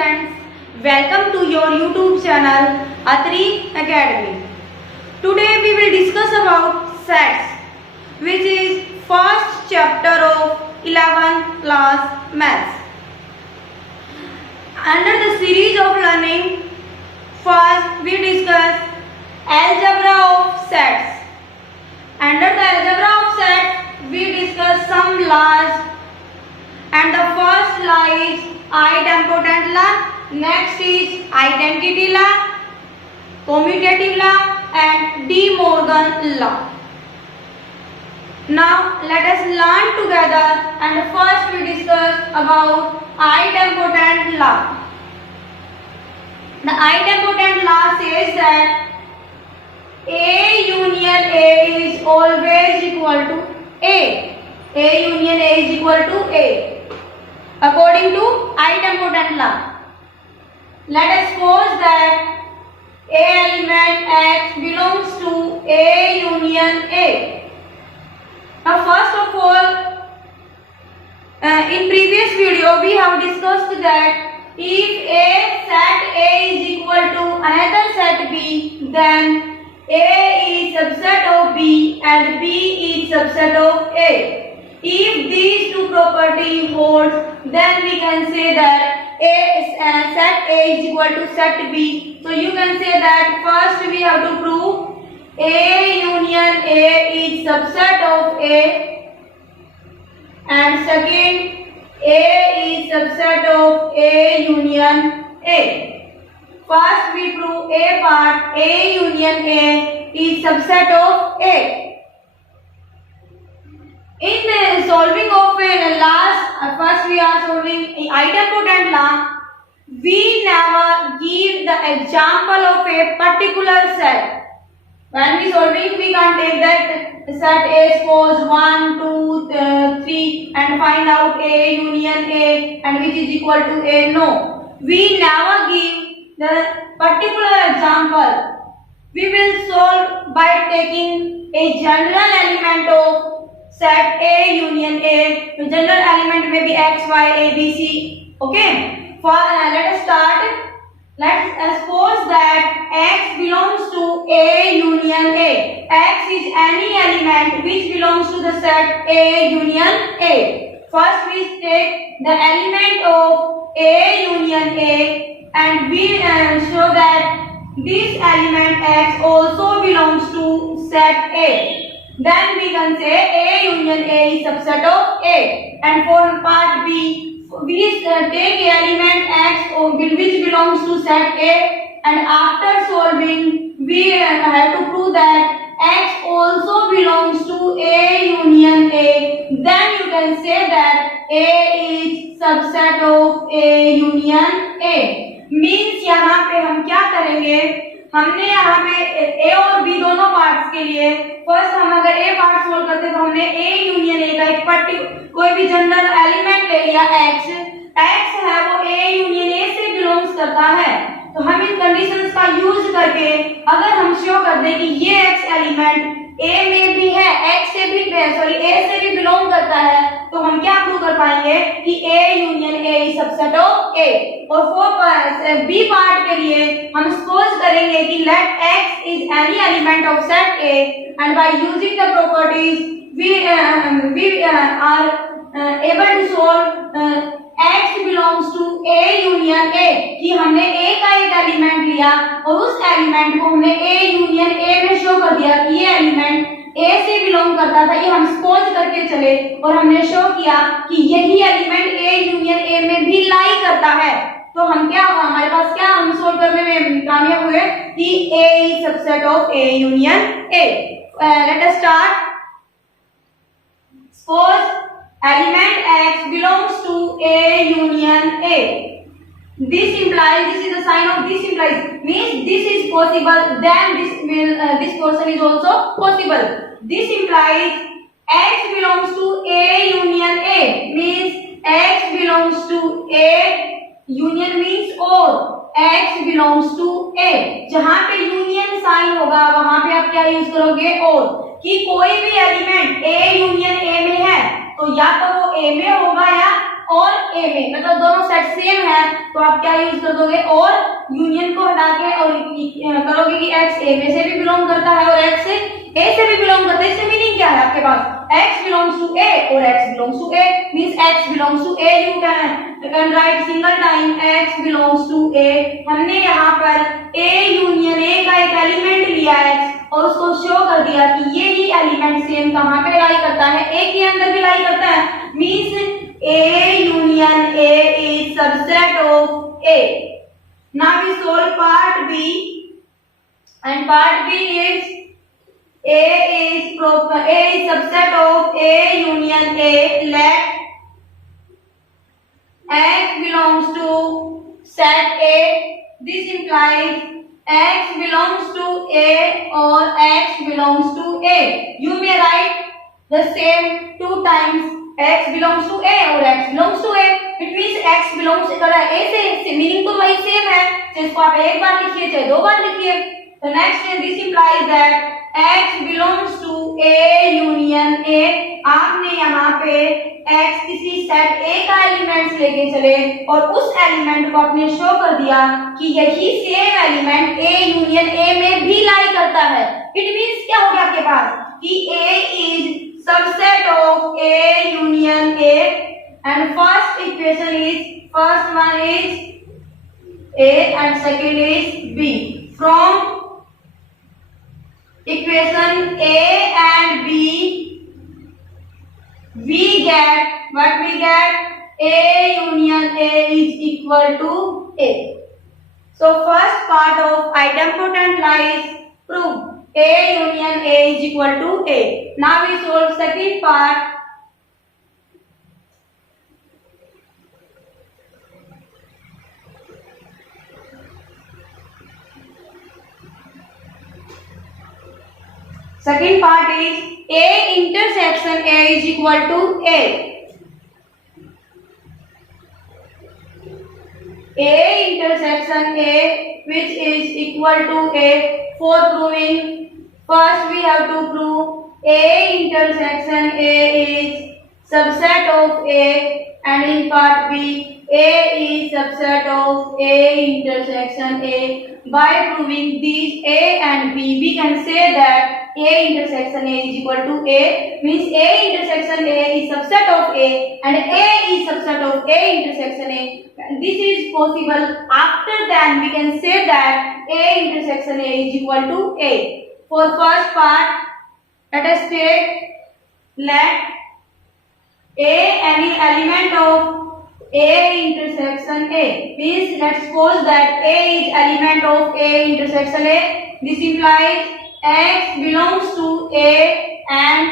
students, welcome to your YouTube channel Atri Academy. Today we will discuss about sets, which is first chapter of 11th class maths. Under the series of learning, first we discuss algebra of sets. Under the algebra of sets, we discuss some laws, and the first law is idempotent law, next is identity law, commutative law and De Morgan law. Now let us learn together, and first we discuss about idempotent law. The idempotent law says that A union A is always equal to A. A union A is equal to A. According to idempotent law, let us suppose that A element X belongs to A union A. Now first of all, in previous video we have discussed that if A set A is equal to another set B, then A is subset of B and B is subset of A. If these two properties hold, then we can say that set A is equal to set B. So you can say that first we have to prove A union A is subset of A, and second A is subset of A union A. First we prove A part, A union A is subset of A. In the solving of a law, first we are solving idempotent law. We never give the example of a particular set. When we solving, we can take that set A, suppose 1, 2, 3 and find out A union A and which is equal to A. No, we never give the particular example. We will solve by taking a general element of set A union A. The general element may be X, Y, A, B, C. Okay. Let us start. Let us suppose that X belongs to A union A. X is any element which belongs to the set A union A. First we take the element of A union A and we show that this element X also belongs to set A. Then we can say A union A is subset of A. And for part B, we take element X which belongs to set A, and after solving we have to prove that X also belongs to A union A. Then you can say that A is subset of A union A. Means यहाँ पे हम क्या करेंगे, हमने यहाँ पे A और B दोनों पार्ट्स के लिए फर्स्ट हम अगर A पार्ट सोल्व करते तो हमने A यूनियन A का एक कोई भी जनरल एलिमेंट ले लिया X है वो A यूनियन A से बिलोंग्स करता है, तो हम इन कंडीशंस का यूज करके अगर हम शो कर दें कि ये X एलिमेंट A में भी है, X से भी A से भी बिलोंग करता है, तो हम क्या प्रूव कर पाएंगे कि A union A is subset of A. और फॉर B पार्ट के लिए हम सपोज करेंगे कि let X is any element of set A and by using the properties we are able to solve X belongs to A union A, कि हमने A का एक एलिमेंट लिया और उस एलिमेंट को हमने A यूनियन A में शो कर दिया कि ये एलिमेंट A से बिलोंग करता था, ये हम सपोज करके चले और हमने शो किया कि यही एलिमेंट A यूनियन A में भी लाई करता है. तो हम क्या हुआ, हमारे पास क्या हम सोल्व करने में कामयाब हुए कि A is subset of A union A. Let us start. Suppose element X belongs to A union A. This implies, this is the sign of this implies, means this is possible, then this portion is also possible. This implies X belongs to A union A, means X belongs to A union means or X belongs to A. जहाँ पे union sign होगा वहां पे आप क्या यूज करोगे और, कि कोई भी एलिमेंट A यूनियन A में है तो या तो वो ए में होगा या और ए में, मतलब दोनों सेट सेम है तो आप क्या यूज कर दोगे, और यूनियन को हटा के और करोगे कि x ए में से भी बिलोंग करता है और x ए से भी बिलोंग करता है। इससे मीनिंग क्या है आपके पास, x belongs to a और x belongs to a means x belongs to a, you can write single time x belongs to a। हमने यहाँ पर a यूनियन a का एक एलिमेंट लिया x और उसको शो कर दिया कि ये ही एलिमेंट सेम कहाँ पे लाई करता है, a के अंदर भी लाई करता है, means a union a is subset of a। Now we solve part b and part b is a is subset of a union a, let x belongs to set a, this implies x belongs to a or x belongs to a। You may write the same two times, x belongs to a और x belongs to a, it means x belongs कर a से मीनिंग तो वही सेम है, तो इसको आप एक बार लिखिए चाहे दो बार लिखिए। तो नेक्स्ट है this implies that x belongs to a union a। आपने यहाँ पे x किसी सेट a का एलिमेंट्स लेके चले और उस एलिमेंट को आपने शो कर दिया कि यही same element a union a में भी लाई करता है। इट मींस क्या हो गया आपके पास कि a is subset of a union a and first one is a and second is b। From equation a and b we get what we get, a union a is equal to a। So first part of idempotent lies prove a union a is equal to a। Now we solve second part। Second part is a intersection a is equal to a। A intersection a which is equal to a, for proving first we have to prove a intersection a is subset of a and in part b a is subset of a intersection a। By proving these a and b we can say that a intersection a is equal to a, means a intersection a is subset of a and a is subset of a intersection a। This is possible, after that we can say that a intersection a is equal to a। For first part let us take, let a any element of a intersection a, means let's suppose that a is element of a intersection a। This implies x belongs to a and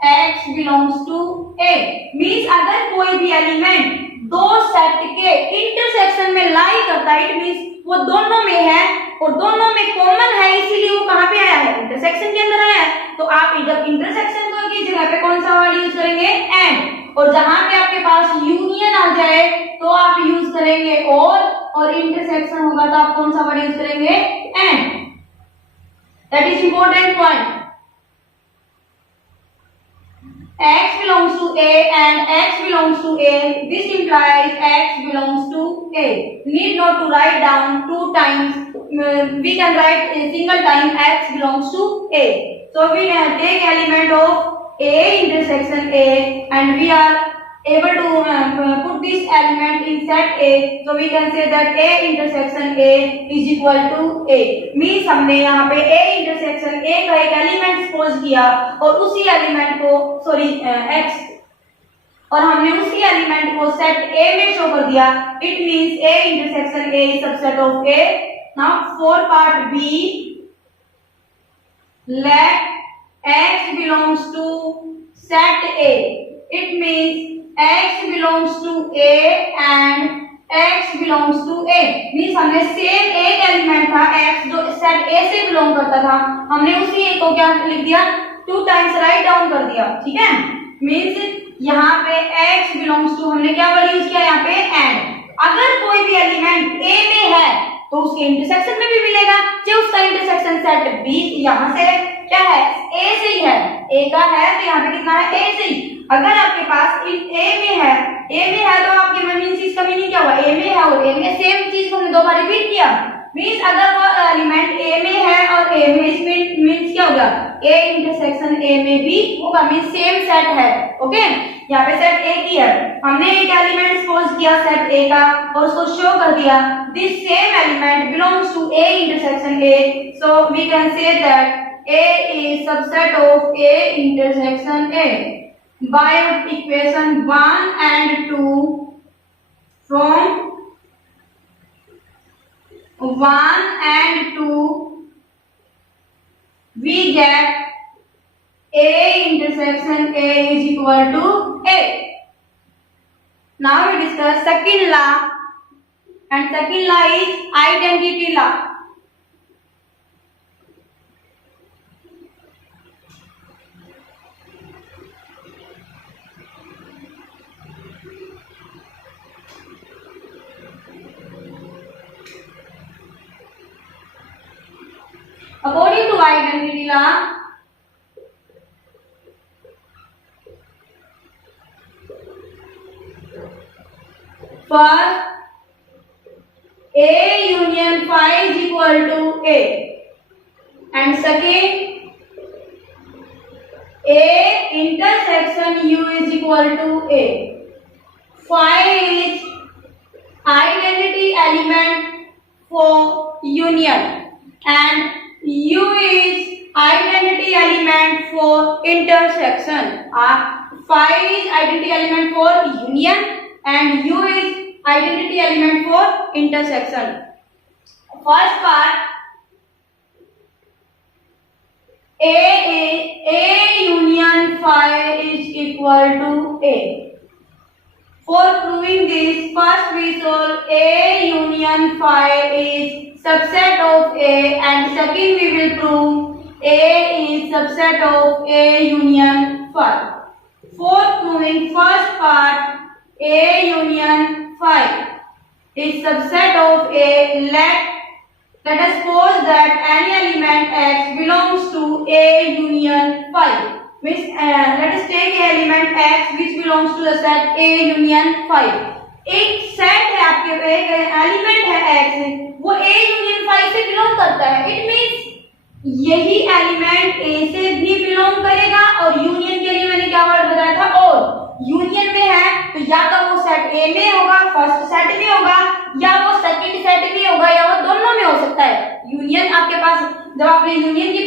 x belongs to a, means अगर कोई भी एलिमेंट दो सेट के इंटरसेक्शन में लाई करता है, it means वो दोनों में है और दोनों में कॉमन है, इसीलिए वो कहाँ पे आया है, इंटरसेक्शन के अंदर आया है। तो आप जब इंटरसेक्शन की जगह पे कौन सा वर्ड यूज करेंगे, एंड, और जहां पे आपके पास यूनियन आ जाए तो आप यूज करेंगे और इंटरसेक्शन होगा तो आप कौन सा वर्ड यूज करेंगे, and. That is important point. x belongs to a and x belongs to a, this implies x belongs to a। Need not to write down two times, we can write a single time x belongs to a। So we take element of a intersection a and we are able to put this element in set a, so we can say that a intersection a is equal to a। Means हमने यहाँ पे a intersection a का एक element suppose किया और उसी एलिमेंट को x, और हमने उसी एलिमेंट को सेट a में शो कर दिया, it means a intersection a is subset of a। Now for part b, let x belongs to set a, it means x belongs to a and x belongs to a, means हमने सेम एक एलिमेंट था x जो set a से बिलोंग करता था, हमने उसी एक को क्या लिख दिया, टू टाइम्स राइट डाउन कर दिया, ठीक है। मींस यहाँ पे x belongs to हमने क्या वर्ड यूज किया यहाँ पे, एंड। अगर कोई भी एलिमेंट a में है तो उसके इंटरसेक्शन में भी मिलेगा, चाहे उसका इंटरसेक्शन सेट b यहाँ से क्या है, ए से ही है, ए का है तो यहाँ पे कितना है, ए से ही। अगर आपके पास ए में है तो आपके मीन्स इसका मीनिंग क्या हुआ, ए में है और ए में सेम चीज को हमने दो बार रिपीट किया। मीन्स अगर वो एलिमेंट ए में है और ए में, इसमें मीन्स क्या होगा, ए इंटरसेक्शन ए में भी होगा, मीन्स सेम सेट है। ओके, यहाँ पे सेट ए की है, हमने एक एलिमेंट सपोज किया सेट ए का और उसको शो कर दिया, this same element belongs to A intersection A, so we can say that A is subset of A intersection A by equation 1 and 2 from 1 and 2 we get A intersection A is equal to A. Now we discuss second law, and second law is identity law. According to identity law, first A union phi is equal to A, and second A intersection U is equal to A. Phi is identity element for union and U is identity element for intersection. Phi is identity element for union and U is identity element for intersection. First part, A union phi is equal to A. For proving this, first we solve A union phi is subset of A, and second we will prove A is subset of A union phi. For proving first part, A union phi is subset of A, let us suppose that any element X belongs to A union phi. Means let us take a element X which belongs to the set A union phi. एक सेट है आपके पे, एक एलिमेंट है X, वो A union phi से बिलोंग करता है। इट मींस यही एलिमेंट A से भी बिलोंग करेगा, और यूनियन के लिए मैंने क्या वर्ड बताया था, और यूनियन में है तो या तो वो सेट A में होगा, फर्स्ट सेट में होगा, या वो सेकंड सेट में होगा, या वो दोनों में हो सकता है। यूनियन आपके पास, जब आपने यूनियन की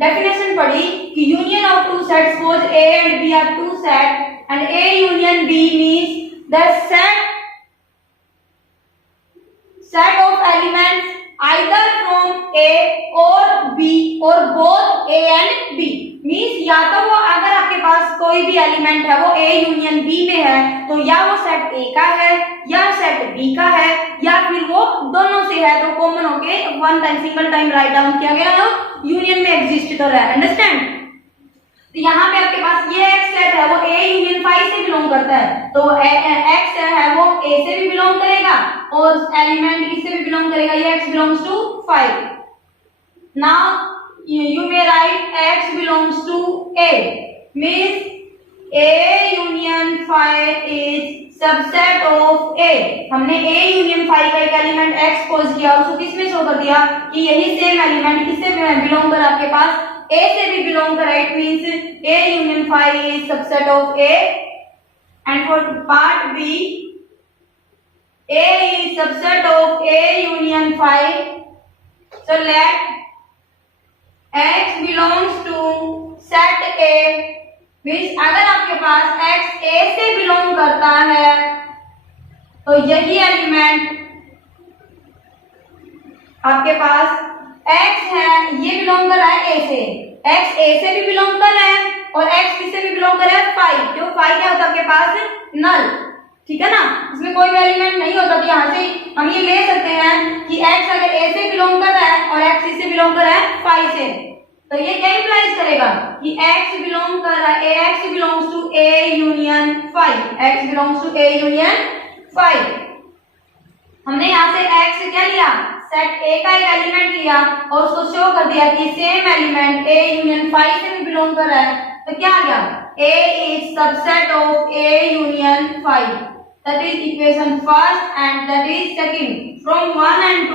डेफिनेशन पढ़ी कि union of two sets, suppose A and B are two set and A union B means the set of elements either from A or B or both A and B. Means या तो वो, अगर आपके पास कोई भी एलिमेंट है वो A union B में है, तो या वो सेट A का है या सेट B का है, या फिर वो दोनों से है, तो कॉमन होके one time, single time write down किया गया है, यूनियन में एग्जिस्ट कर रहा है। अंडरस्टैंड? तो यहाँ पे आपके पास ये X सेट है वो A यूनियन phi से बिलोंग करता है, तो X है वो A से भी बिलोंग करेगा और एलिमेंट किससे भी बिलोंग करेगा, ये X belongs to phi. Now you may write X belongs to A, means A union phi is subset of A. हमने A union phi का एक एलिमेंट X पोज किया, उसको किसमें शो कर दिया कि यही सेम एलिमेंट किससे बिलोंग कर, आपके पास A से भी बिलोंग कर, it means A union phi is subset of A. And for part B, A is subset of A union phi, so let X belongs to set A, means अगर आपके पास X A से बिलोंग करता है तो यही एलिमेंट आपके पास X है, ये बिलोंग कर रहा है A से, X A से भी बिलोंग कर रहा है और X किससे भी बिलोंग कर रहा है, phi, जो phi क्या होता है आपके पास, नल, ठीक है ना, इसमें कोई भी एलिमेंट नहीं होता, तो यहाँ से हम ये ले सकते हैं कि X अगर A से बिलोंग कर रहा है और X से बिलोंग कर रहा है phi से, तो ये क्या इंप्लाइज करेगा कि X बिलोंग कर रहा है, X belongs to A union phi, X belongs to A union phi। हमने यहाँ से X क्या लिया, सेट ए का एक एलिमेंट लिया और उसको शो कर दिया कि सेम एलिमेंट ए यूनियन 5 से भी बिलोंग कर रहा है, तो क्या आ गया, A is subset of A union 5. That is equation first and that is second. From 1 and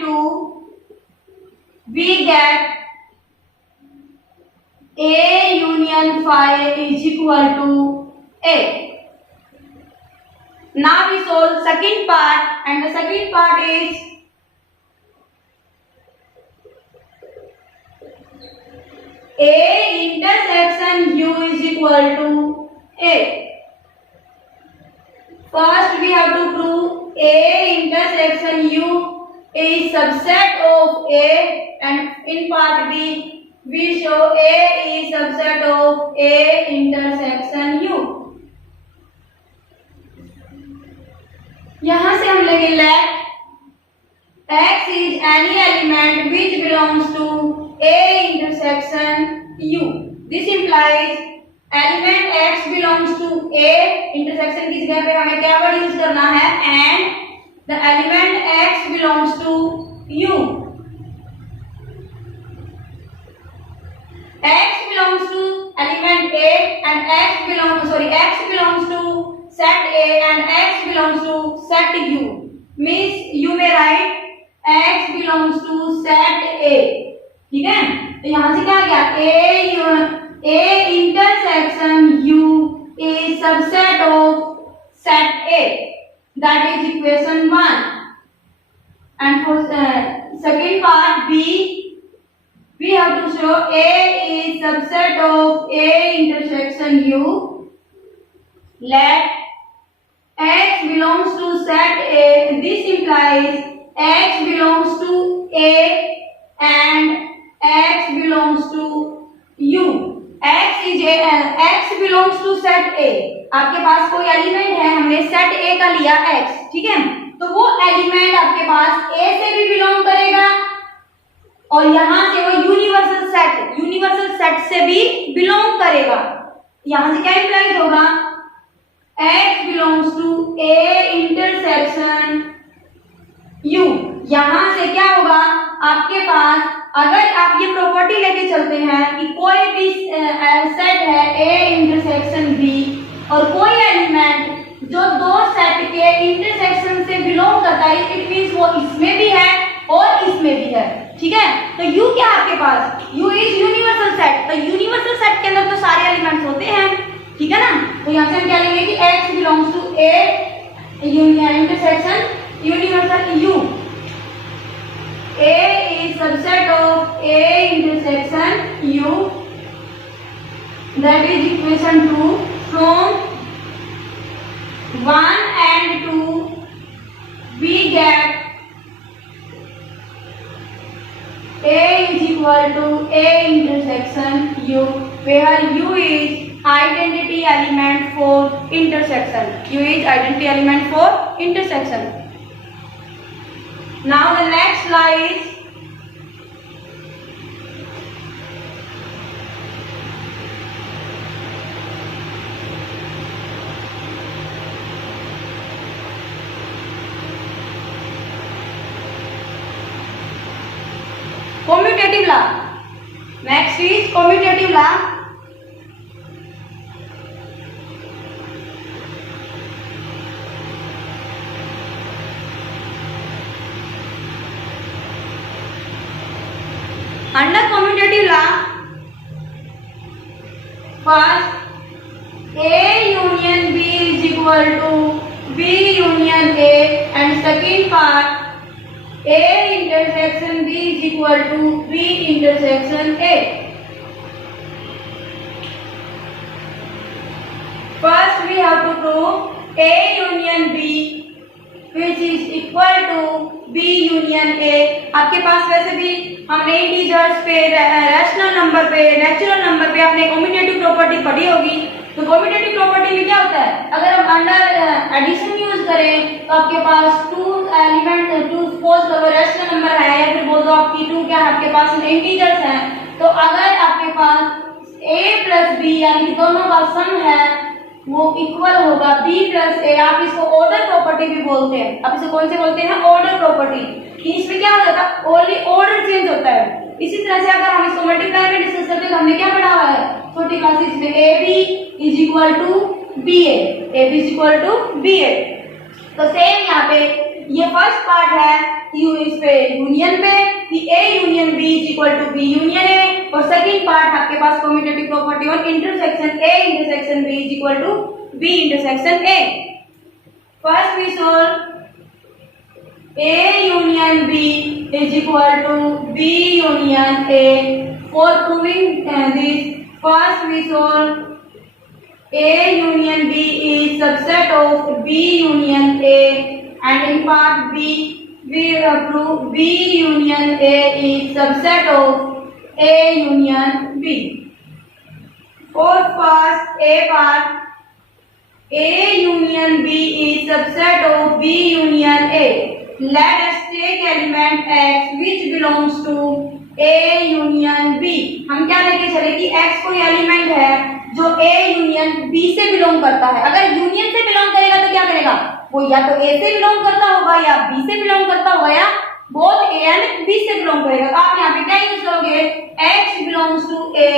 2 we get A union 5 is equal to A. Now we solve second part and the second part is A intersection U is equal to A. First we have to prove A intersection U is subset of A, and in part B we show A is subset of A intersection U. यहाँ से हम लेंगे let X is any element which belongs to A intersection U. This implies element X belongs to A intersection की जगह पे हमें क्या word use करना है, and the element X belongs to U. X belongs to element A and X belongs to set A and X belongs to set U. Means you may write X belongs to set A. ठीक है, तो यहां से क्या आ गया, A intersection U is subset of set A. That is equation 1. And for second part B, we have to show A is subset of A intersection U. Let X belongs to set A. This implies X belongs to A and X belongs to U. X belongs to set A. आपके पास कोई element है, हमने set A का लिया X, ठीक है, तो वो एलिमेंट आपके पास A से भी बिलोंग करेगा और यहां से वो यूनिवर्सल सेट से भी बिलोंग करेगा। यहां से क्या इंप्लाइज होगा, X belongs to A intersection U. यहां से क्या होगा, आपके पास अगर आप ये प्रॉपर्टी लेके चलते हैं कि कोई भी सेट है A इंटरसेक्शन B और कोई एलिमेंट जो दो सेट के इंटरसेक्शन से बिलोंग करता है, इट मींस वो इसमें भी है और इसमें भी है, ठीक है, तो U क्या है आपके पास, U इज यूनिवर्सल सेट, तो यूनिवर्सल सेट के अंदर तो सारे एलिमेंट्स होते हैं, ठीक है ना, तो यहाँ से हम क्या लेंगे कि X belongs to A intersection universal U. A is subset of A intersection U. That is equation 2. From 1 and 2 we get A is equal to A intersection U, where U is identity element for intersection. U is identity element for intersection. Now the next slide. Commutative law. Next is commutative law. Under commutative law, first A union B is equal to B union A, and second part A intersection B is equal to B intersection A. First we have to prove A union B which is equal to B union A. आपके पास वैसे भी हमने इंटीजर्स पे, rational number पे, natural number पे अपने commutative property पढ़ी होगी, तो कम्यूटेटिव प्रॉपर्टी में क्या होता है, अगर हम अंडर एडिशन यूज करें तो आपके पास सपोज करो रैशनल नंबर है या फिर बोल दो आपकी 2 क्या है, आपके पास इंटीजर्स हैं, तो अगर आपके पास A प्लस B यानी कि दोनों का सम है वो इक्वल होगा b प्लस ए। आप इसको ऑर्डर प्रॉपर्टी भी बोलते हैं। आप इसे कौन से बोलते हैं? Order property. इसमें क्या हो जाता है? ओनली ऑर्डर चेंज होता है। इसी तरह से अगर हम इसको मल्टीप्लाई में डिस्कस करते हैं तो हमने क्या पढ़ा हुआ है छोटी क्लासेस में? A B is equal to B A, A B is equal to B A. तो सेम यहाँ पे ये फर्स्ट पार्ट है यू इस पे यूनियन पे कि A union B is equal to B union A, और सेकंड पार्ट आपके पास commutative property on intersection A intersection B is equal to B intersection A. First we solve A union B is equal to B union A. For proving this, first we solve A union B is subset of B union A, and in part B we prove B union A is subset of A union B. For first A part, A union B is subset of B union A. Let us take element x which belongs to A union B. हम क्या लेके चले कि x कोई element है जो A union B से बिलोंग करता है। अगर यूनियन से बिलोंग करेगा तो क्या करेगा? वो या तो A से बिलोंग करता होगा या B से बिलोंग करता होगा या बोथ A एंड B से बिलोंग करेगा। तो आप यहाँ पे क्या यूज करोगे? x belongs to A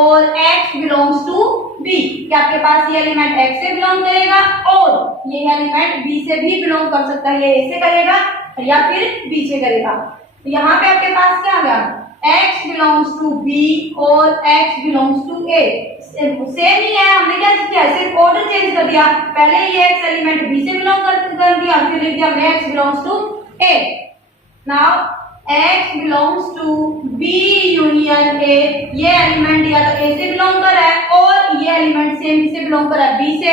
और x belongs to B। क्या आपके पास ये एलिमेंट x से बिलोंग करेगा और ये एलिमेंट B से भी बिलोंग कर सकता है। ये A से करेगा या फिर B से करेगा। तो यहाँ पे आपके पास क्या आ गया? x belongs to B और x belongs to A। Same ही है, हमने क्या किया? सिर्फ ऑर्डर चेंज कर दिया। पहले ये x एलिमेंट B से बिलोंग कर दिया, फिर लिख दिया x belongs to A। Now x belongs to B union A। ये एलिमेंट या तो A से बिलोंग कर रहा है और ये एलिमेंट सेम से बिलोंग कर रहा है B से,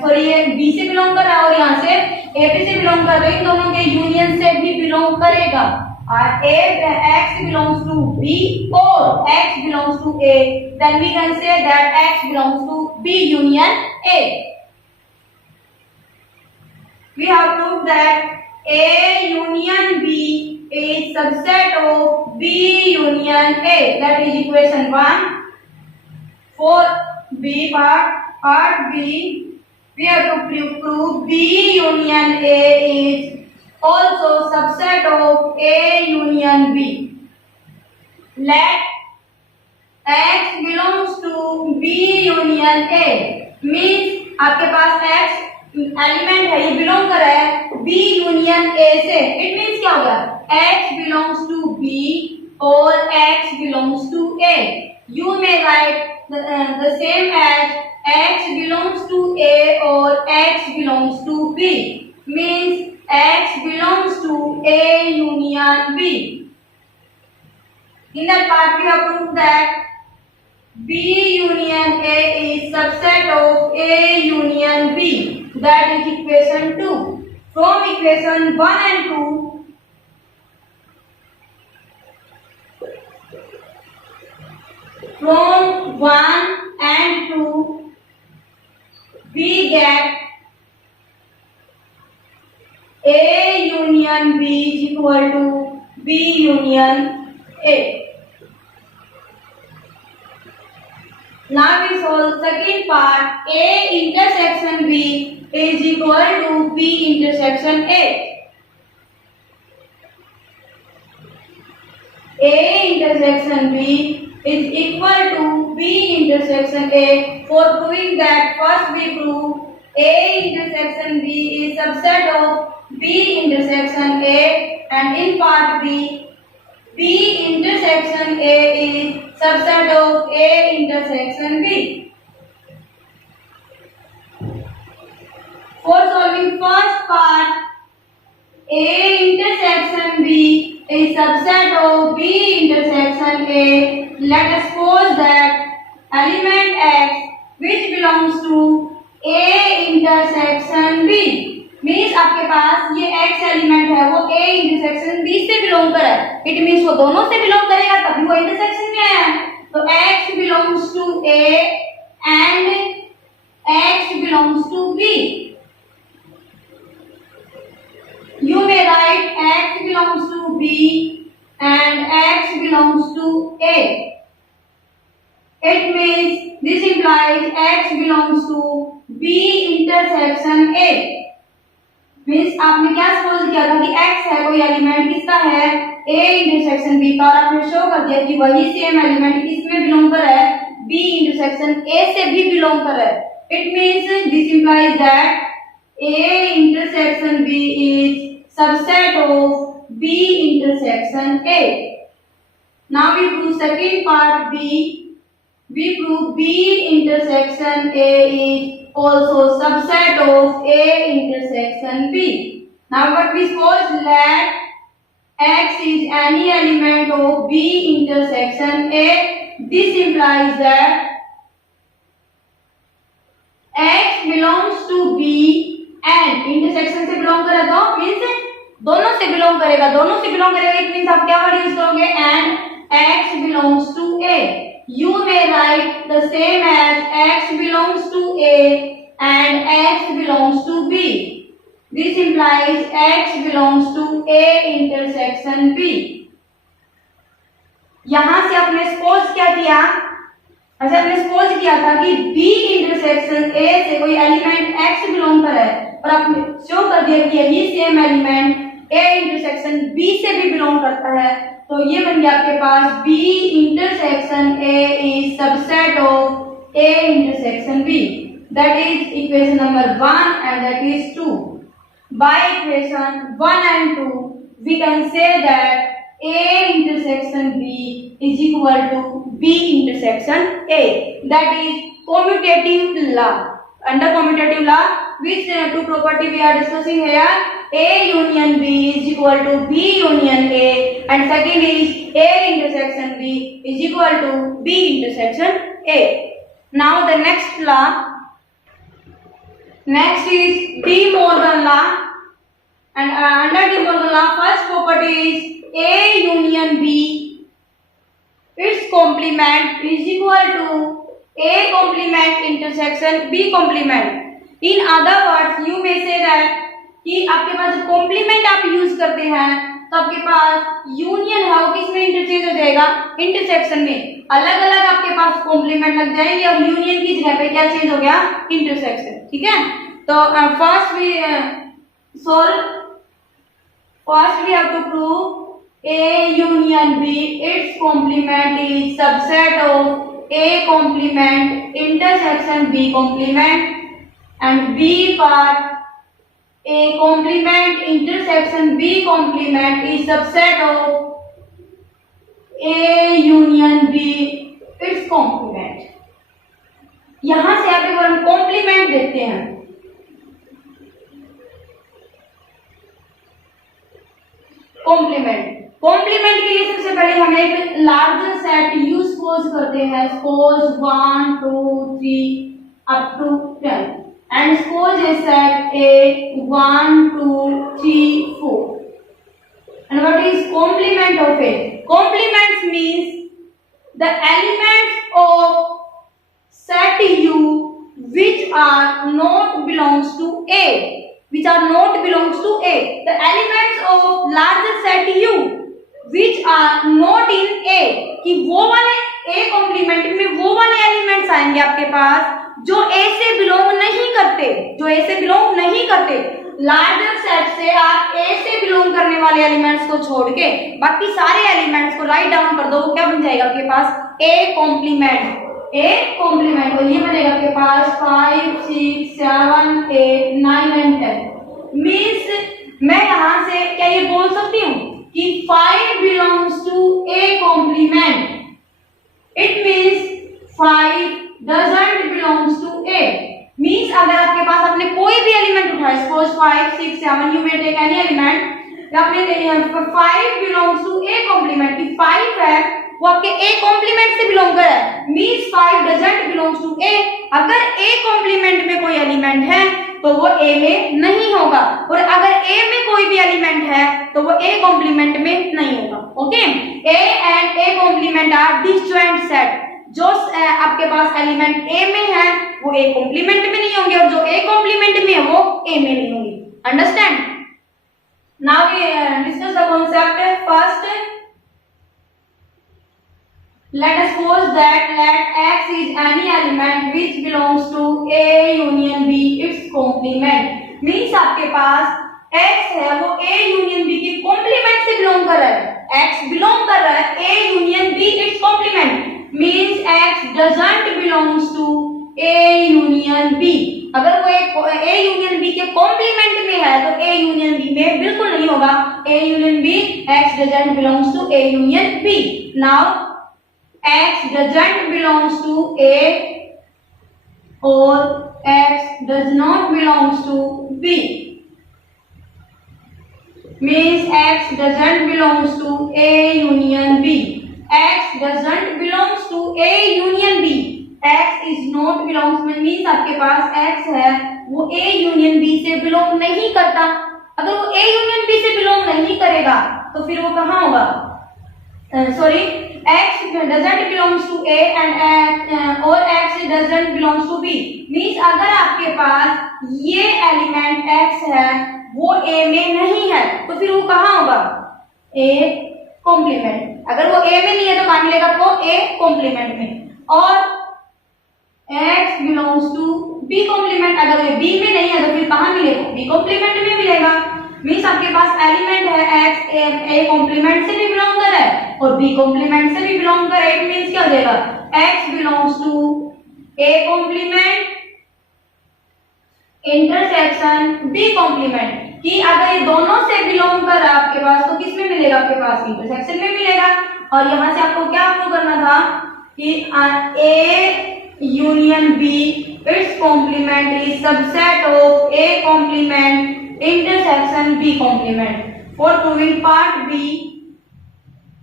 सॉरी ये B से बिलोंग कर रहा है और यहाँ से A B से बिलोंग कर रहा है। इन दोनों के यूनियन से भी बिलोंग करेगा। और x belongs to B or x belongs to A, then we can say that x belongs to B union A. We have proved that A union B is subset of B union A. That is equation 1. For B part B, we have to prove B union A is also subset of A union B. Let x belongs to B union A means आपके पास x element है, ये बिलोंग कर रहा है B union A से। It means क्या होगा? x belongs to B और x belongs to A. You may write the same as x belongs to A or x belongs to B. Means x belongs to A union B. In that part we have proved that B union A is subset of A union B. That is equation 2. From equation 1 and 2, from 1 and 2, we get A union B is equal to B union A. Now we solve second part. A intersection B is equal to B intersection A. A intersection B is equal to B intersection A. For proving that, first we prove A intersection B is subset of B intersection A, and in part B, B intersection A is subset of A intersection B. For solving first part, A intersection B is subset of B intersection A. Let us suppose that element x which belongs to A intersection B. Means आपके पास ये x element है वो A intersection B से belong कर है। It means वो दोनों से बिलोंग करेगा तभी वो इंटरसेक्शन में आया है। तो x belongs to A and x belongs to B. You may write x belongs to B and x belongs to A. It means this implies x belongs to B intersection A। Means आपने क्या सपोज किया था कि X है कोई एलिमेंट किसका है A intersection B का, और आपने शो कर दिया कि वही सेम एलिमेंट किसमें बिलोंग कर रहा है B इंटरसेक्शन A से भी बिलोंग कर रहा है। It means this implies that A intersection B is subset of B intersection A. Now we prove second part B. We prove B intersection A is also subset of A intersection B. Now what we suppose, let X is any element of B intersection A. This implies that X belongs to B and intersection से बिलोंग करे तो मींस दोनों से बिलोंग करेगा, दोनों से बिलोंग करेगा। It means आप क्या वर्ड यूज करोगे, and x belongs to a। You may write the same as x belongs to a and x belongs to b। This implies x belongs to a intersection b। यहां से आपने सपोज क्या किया, अच्छा आपने सपोज किया था कि B इंटरसेक्शन A से कोई एलिमेंट X बिलोंग कर है, और आपने शो कर दिया कि यही same element A intersection B से भी बिलोंग करता है। तो ये बन गया आपके पास B intersection A is subset of A intersection B। That is equation number 1 and that is 2। By equation 1 and 2 we can say that A intersection B is equal to B intersection A. That is commutative law. Under commutative law, which two property we are discussing here? A union B is equal to B union A, and second is A intersection B is equal to B intersection A. Now the next law, next is De Morgan law, and under De Morgan law, first property is A union B, its complement is equal to A complement intersection B complement. In other words, you may say that कि आपके पास कॉम्प्लीमेंट आप यूज करते हैं तो आपके पास यूनियन है वो किस में इंटरचेंज हो जाएगा, इंटरसेक्शन में। अलग अलग आपके पास कॉम्प्लीमेंट लग जाएंगे और यूनियन की जगह पे क्या चेंज हो गया, इंटरसेक्शन। ठीक है, तो first we solve, first we have to prove A union B, its complement is subset of A complement intersection B complement, and B part A complement intersection B complement is subset of A union B, its complement। यहां से आप एक बार कॉम्प्लीमेंट देखते हैं। Complement, complement के लिए सबसे पहले हम एक लार्जर सेट यूज सपोज करते हैं। Suppose 1 2 3 up to 10 and suppose A set A 1 2 3 4। And what is complement of A? Complements means the elements of set U which are not belongs to A, which are not belongs to A, the elements of larger set U which are not in A, कि वो वाले A complement में वो वाले एलिमेंट्स आएंगे आपके पास जो A से बिलोंग नहीं करते, जो A से बिलोंग नहीं करते। लार्जर सेट से आप A से बिलोंग करने वाले एलिमेंट्स को छोड़ के बाकी सारे एलिमेंट्स को राइट डाउन कर दो, वो क्या बन जाएगा आपके पास A कॉम्प्लीमेंट। A कॉम्प्लीमेंट और ये बनेगा आपके पास 5 6 7 8 9 and 10। मीन्स मैं यहां से क्या ये बोल सकती हूँ कि 5 belongs to A complement, it means 5 doesn't belongs to A। Means अगर आपके पास आपने कोई भी एलिमेंट उठाया, suppose 5 6 7, you may take any element, आपने 5 belongs to A complement, कि 5 है वो आपके A कॉम्प्लीमेंट से बिलोंग कर है, मीन्स 5 doesn't belongs to A। अगर A कॉम्प्लीमेंट में कोई एलिमेंट है तो वो A में नहीं होगा, और अगर A में कोई भी एलिमेंट है तो वो A कॉम्प्लीमेंट में नहीं होगा। Okay, A and A complement are disjoint set. जो आपके पास एलिमेंट A में है वो A कॉम्प्लीमेंट में नहीं होंगे, और जो A कॉम्प्लीमेंट में है वो A में नहीं होंगे। Understand? Now we discuss the concept. First Let us suppose that let X is any element which belongs to A union B its complement. Means आपके पास X है वो A union B के complement से belong कर रहा है. X belong कर रहा है A union B its complement. Means X doesn't belongs to A union B. अगर वो एक A union B के complement में है तो A union B में बिल्कुल नहीं होगा. A union B X doesn't belongs to A union B. Now X doesn't belongs to A or X does not belongs to B. Means X doesn't belongs to A union B. X doesn't belongs to A union B. X is not belongs means आपके पास X है वो A union B से belong नहीं करता. अगर वो A union B से belong नहीं करेगा तो फिर वो कहाँ होगा? Sorry, X doesn't belongs to A and or X doesn't belongs to B. Means अगर आपके पास ये एलिमेंट X है वो A में नहीं है तो फिर वो कहाँ होगा? A complement. अगर वो A में नहीं है तो कहाँ मिलेगा? तो A कॉम्प्लीमेंट में. और X belongs to B complement. अगर ये B में नहीं है तो फिर कहाँ मिलेगा? B कॉम्प्लीमेंट में मिलेगा. मीन्स आपके पास एलिमेंट है X A कॉम्प्लीमेंट से भी बिलोंग कर रहा है और B कॉम्प्लीमेंट से भी बिलोंग कर रहा है. इट मींस क्या हो जाएगा? X belongs to A complement intersection B complement. कि अगर ये दोनों से बिलोंग कर रहा है आपके पास तो किस में मिलेगा? आपके पास इंटरसेक्शन में मिलेगा. और यहां से आपको क्या प्रूव करना था कि A union B its complement is subset of A complement intersection B complement. For proving part B,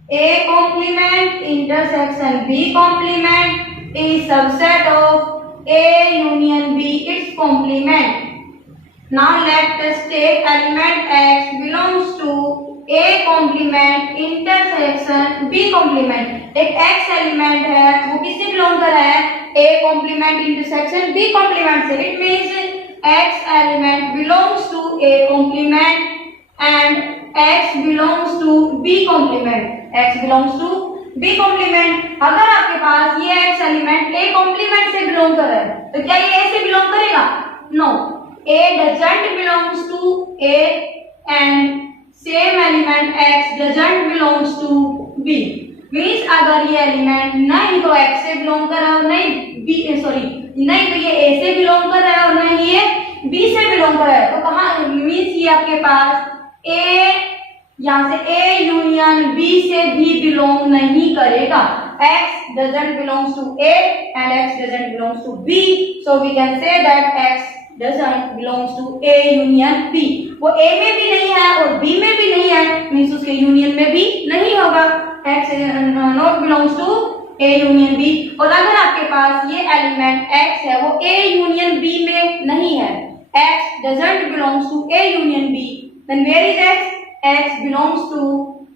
A complement intersection B complement is subset of A union B its complement. Now let us take element X belongs to A complement intersection B complement. एक X element है वो किससे बिलोंग कर रहा है? A complement intersection B complement से. It means X element belongs to A complement and X belongs to B complement. X belongs to B complement. अगर आपके पास ये X element A complement से belong कर रहा है तो क्या ये A से belong करेगा? No. A doesn't belongs to A and same element X doesn't belongs to B. Means अगर ये एलिमेंट नहीं तो X से बिलोंग कर रहा है और नहीं तो ये A से बिलोंग कर रहा है और नहीं ये B से बिलोंग कर रहा है तो कहाँ? मीन्स ये आपके पास A यहाँ से A यूनियन B से भी बिलोंग नहीं करेगा. X doesn't belongs to A and X doesn't belongs to B. So we can say that X doesn't belongs to A union B. वो A में भी नहीं है और B में भी नहीं है मीन्स उसके यूनियन में भी नहीं होगा. X not belongs to A union B. और अगर आपके पास ये एलिमेंट X है वो A union B में नहीं है, X doesn't belongs to A union B, then where is X? X belongs to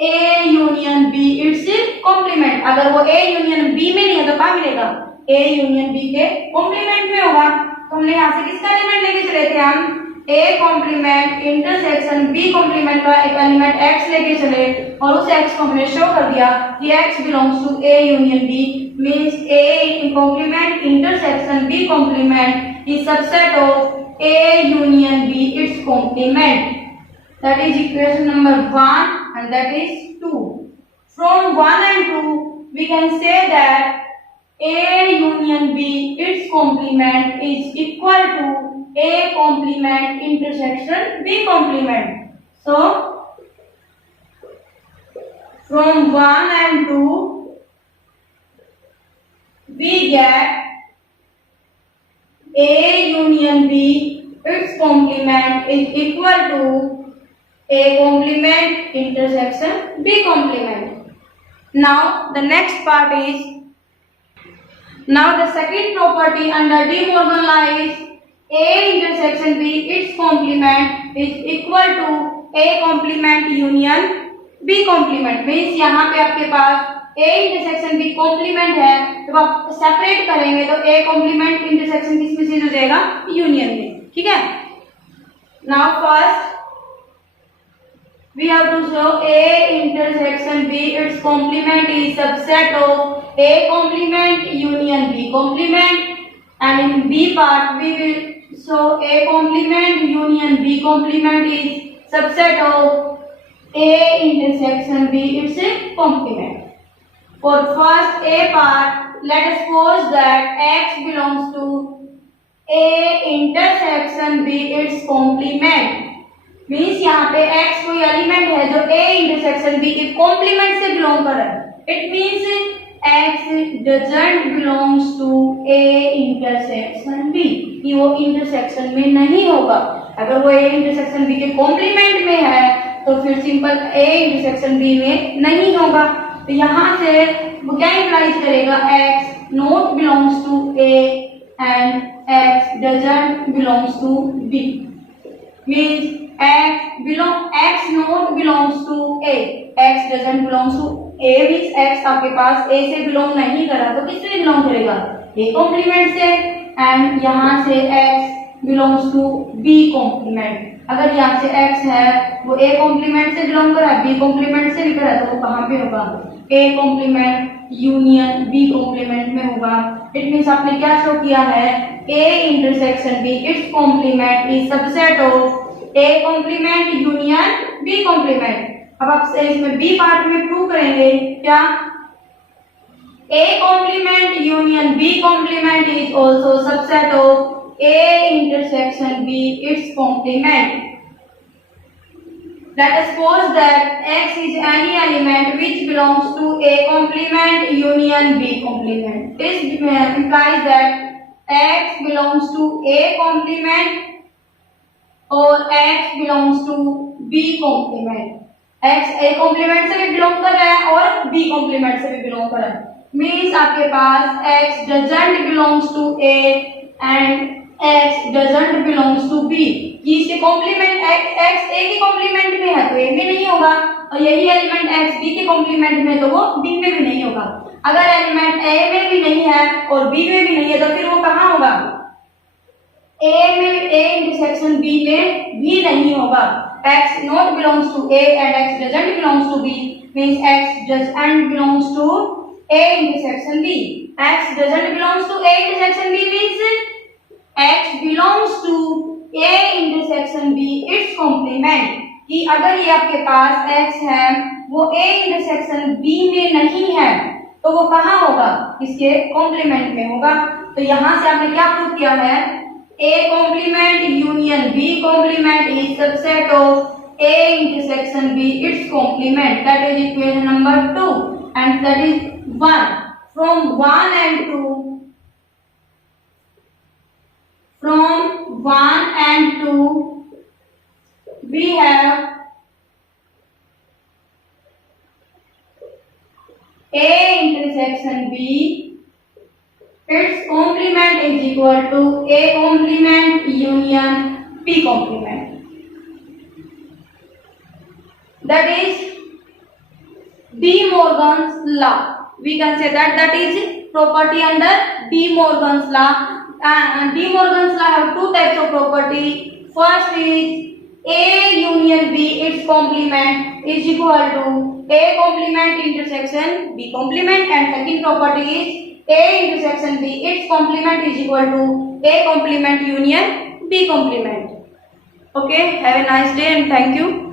A union B its complement. अगर वो A union B में नहीं है तो कहाँ मिलेगा? A union B के complement में होगा. तो हमने यहाँ से किसका एलिमेंट लेके चले थे? हम A complement intersection B complement का एक एलिमेंट X लेके चले और उस X को हमने शो कर दिया कि X belongs to A union B. means A complement intersection B complement is subset of A union B its complement. That is equation number 1 and that is 2. From 1 and 2 we can say that A union B its complement is equal to A complement intersection B complement. So from 1 and 2 we get A union B its complement is equal to A complement intersection B complement. Now the next part is, now the second property under De Morgan law is A intersection B its complement is equal to A complement union B complement. means यहाँ पे आपके पास A intersection B complement है, जब आप सेपरेट करेंगे तो A complement intersection किस में चेंज हो जाएगा? यूनियन में. ठीक है. Now first we have to show A intersection B, its complement is subset of A complement union B complement, and in B part we will show A complement union B complement is subset of A intersection B, its complement. For first A part, let us suppose that X belongs to A intersection B, its complement. Means यहाँ पे x कोई element है जो A intersection B के complement से belong कर रहा है. It means x doesn't belongs to A intersection B, कि वो इंटरसेक्शन में नहीं होगा. अगर वो A इंटरसेक्शन B के कॉम्प्लीमेंट में है तो फिर सिंपल A इंटरसेक्शन B में नहीं होगा. तो यहाँ से वो क्या इम्प्लाइज करेगा, x not belongs to A and x doesn't belongs to B. Means x not belongs to A, x doesn't belongs to A means x आपके पास A से बिलोंग नहीं कर रहा तो किससे बिलोंग करेगा, A कॉम्प्लीमेंट से. एंड यहाँ से x belongs to B complement. अगर यहाँ से x है वो A कॉम्प्लीमेंट से बिलोंग कर रहा है, B कॉम्प्लीमेंट से भी कर रहा है, तो वो कहाँ पे होगा, A complement union B complement में होगा. इट मीन्स आपने क्या शो किया है, A intersection B its complement is subset of A complement union B complement. अब आप इसमें B पार्ट में प्रूव करेंगे क्या, A complement union B complement is also subset of A intersection B its complement. Let us suppose that X is any element which belongs to A complement union B complement. This implies that X belongs to A complement और X belongs to B complement. X A complement से भी belong कर रहा है और B complement से भी belong कर रहा है. Means आपके पास X doesn't belongs to A and X doesn't belongs to B. कि इसके कॉम्प्लीमेंट X A के कॉम्प्लीमेंट में है तो A में नहीं होगा, और यही एलिमेंट X B के कॉम्प्लीमेंट में तो वो B में भी नहीं होगा. अगर एलिमेंट A में भी नहीं है और B में भी नहीं है तो फिर वो कहाँ होगा, A में A इंटरसेक्शन B में भी नहीं होगा. X not belongs to A and X doesn't belongs to B means X doesn't belongs to A intersection B. X doesn't belongs to A intersection B means X belongs to A intersection B its complement. कि अगर ये आपके पास X है वो A intersection B में नहीं है तो वो कहाँ होगा, इसके कॉम्प्लीमेंट में होगा. तो यहाँ से आपने क्या प्रूव किया है, A complement union B complement is subset of A intersection B its complement. That is equation number 2 and that is 1. From 1 and 2 we have A intersection B, its complement is equal to A complement union B complement. That is De Morgan's law. We can say that is property under De Morgan's law. De Morgan's law have two types of property. First is A union B its complement is equal to A complement intersection B complement, and second property is A intersection B its complement is equal to A complement union B complement. Okay, have a nice day and thank you.